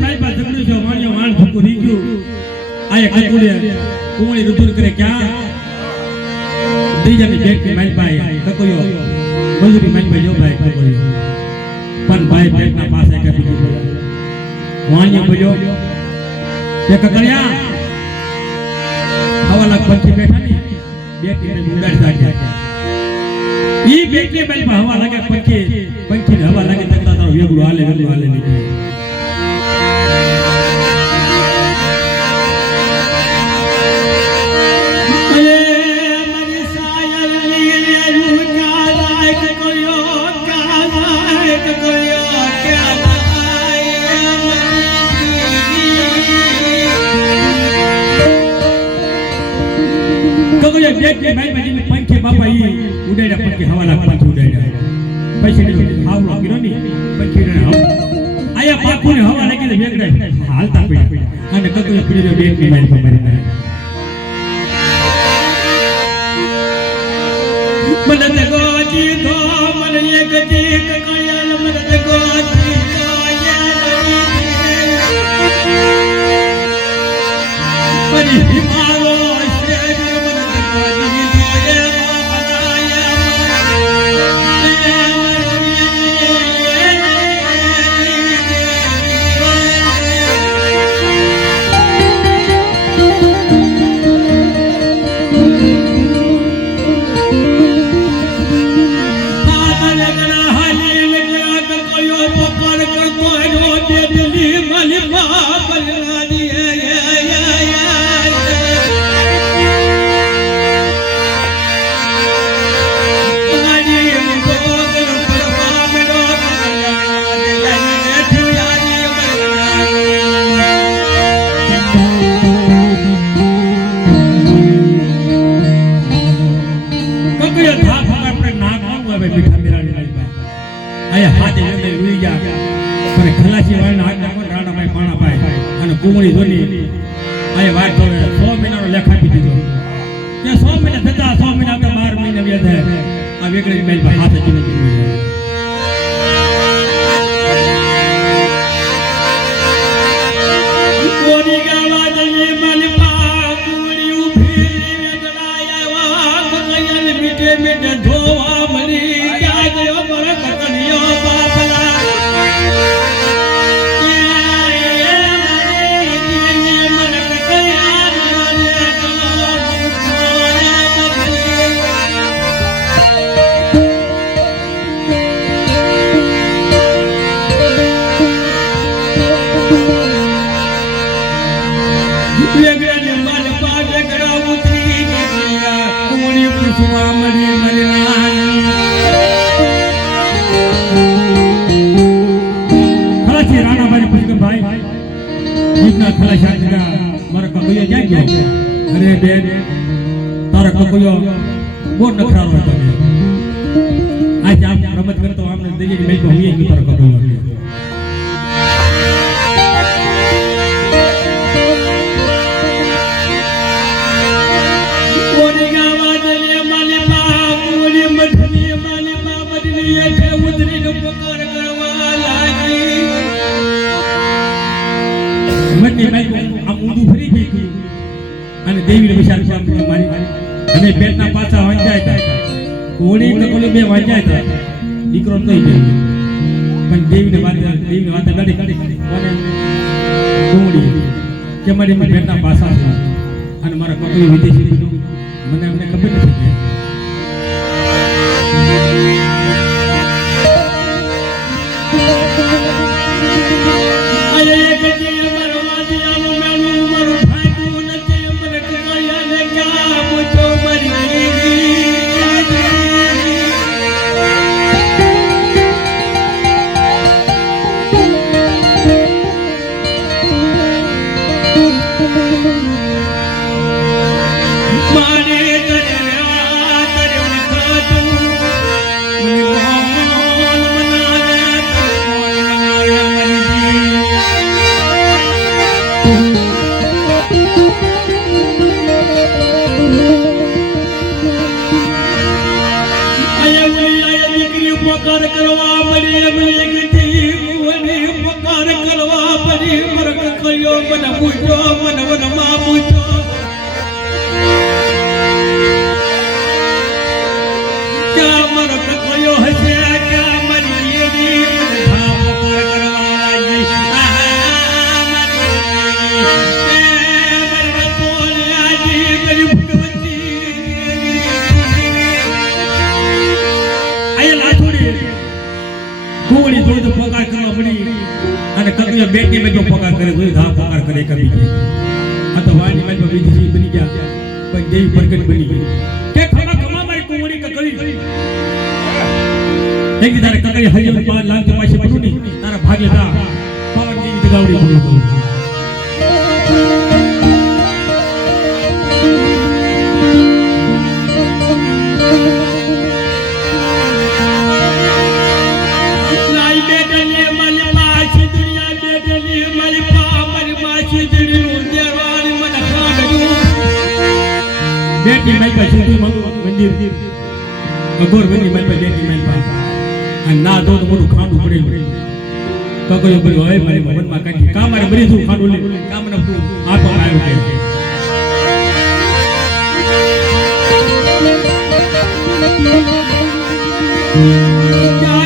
ભાઈ બા ઝઘડું છે વાણિયો વાણ ઠુકું રહી ગયું આય કકુડે કુંવળી રુદુર કરે ક્યાં દીજાની બેટ ની માઈ ભાઈ કકોયો મજૂરી માઈ ભાઈ જો ભાઈ કકોયો પણ ભાઈ બેટના પાસે કે બીજું બોલા વાણિયો બોલ્યો કે કકડિયા હવા લાખ પંખી બેઠા ની બેટી ને ઉડાડી નાખ્યા ઈ બેટને બેલ હવા લાગે પંખી પંખી હવા લાગે તકતા તારો વેગળો હાલે વેગળો હાલે નીકળે કગોયા બેટ કે ભાઈ ભાઈ પંખી બાપા ઈ ઉડાડ્યા પંખી હવા લાખ પંખી ઉડાડ્યા પછી કીધું આવલો કીધો ની પંખી ને હવા આયા પાકુ ને હવા લાગી ને વેગડા હાલતા પડ્યા અને કગોયા પીડ્યો બેટ ની મારી પર મારી મને તે ગોજી ધો મને એક જી કકયાલ મને તે ગોજી પરી હિમાલો શેર માંગવા ભાઈ મીઠા મેરાની લાઈબા આયા હાથે લઈને લઈ ગયા. પણ ખલાસી વાળીને હાથ નાખો રાણા ભાઈ પાણા ભાઈ અને કુમળી ધોની. આયા વાત તો 100 મહિનાનો લેખ આપી દીધો. કે 100 મહિના થતા સો મહિના તો 12 મહિના વ્યા થાય. આ વેકડી મેલ પર હાથે જીને જીને કોની જીતના ખલા આજના મારા કકુયો જાય ગયો. અરે બેન, તારા કકુયો બહુ નખરારો હતો. આજે આમ રમત કરતો આમને દિલ્હી મેં ગયો તારો કકુયો મઠની ભાઈ આમ ઊંધું ફરી ગઈ અને દેવીને વિશાળ શ્યામ મારી અને પેટના પાછા વાંચ્યા હતા. કોળી કકોલી બે વાંચાય હતા. દીકરો નહીં ગયો પણ દેવીને વાત દેવીને વાત લડી કોને? ડુંગળી કે મારી પેટના પાછા હતા અને મારા કકોલી વિદેશી બીજું મને અમને ખબર નથી અરે ગજી મને પૂછ્યો મને વનમાં પૂછ્યો ક્યાં મારો કકડીઓ બેટી મેં જો પગાર કરે તો ધા પગાર કરે કરી છે આ તો વાણી મેં તો વિધિ બની ગયા. પણ દેવી પ્રગટ બની ગઈ. કે ખમા ખમા મારી કુંવળી કકડી. એક તારે કકડી હરિયમ પાર લાંગ પાસે પડું નહીં. તારા ભાગે તા પાવન દેવી જગાવડી બોલું બેટી મારી પાસે સુધી મંદિર. અગોર બની મારી પાસે બેટી મારી પાસે. અને ના તો મોટું ખાંડું પડેલું તો કયો બોલ્યો હવે મારી મનમાં કાઢી કા મારે બરી શું ખાંડું લે? કા મને આપવામાં આવ્યું કે જાગી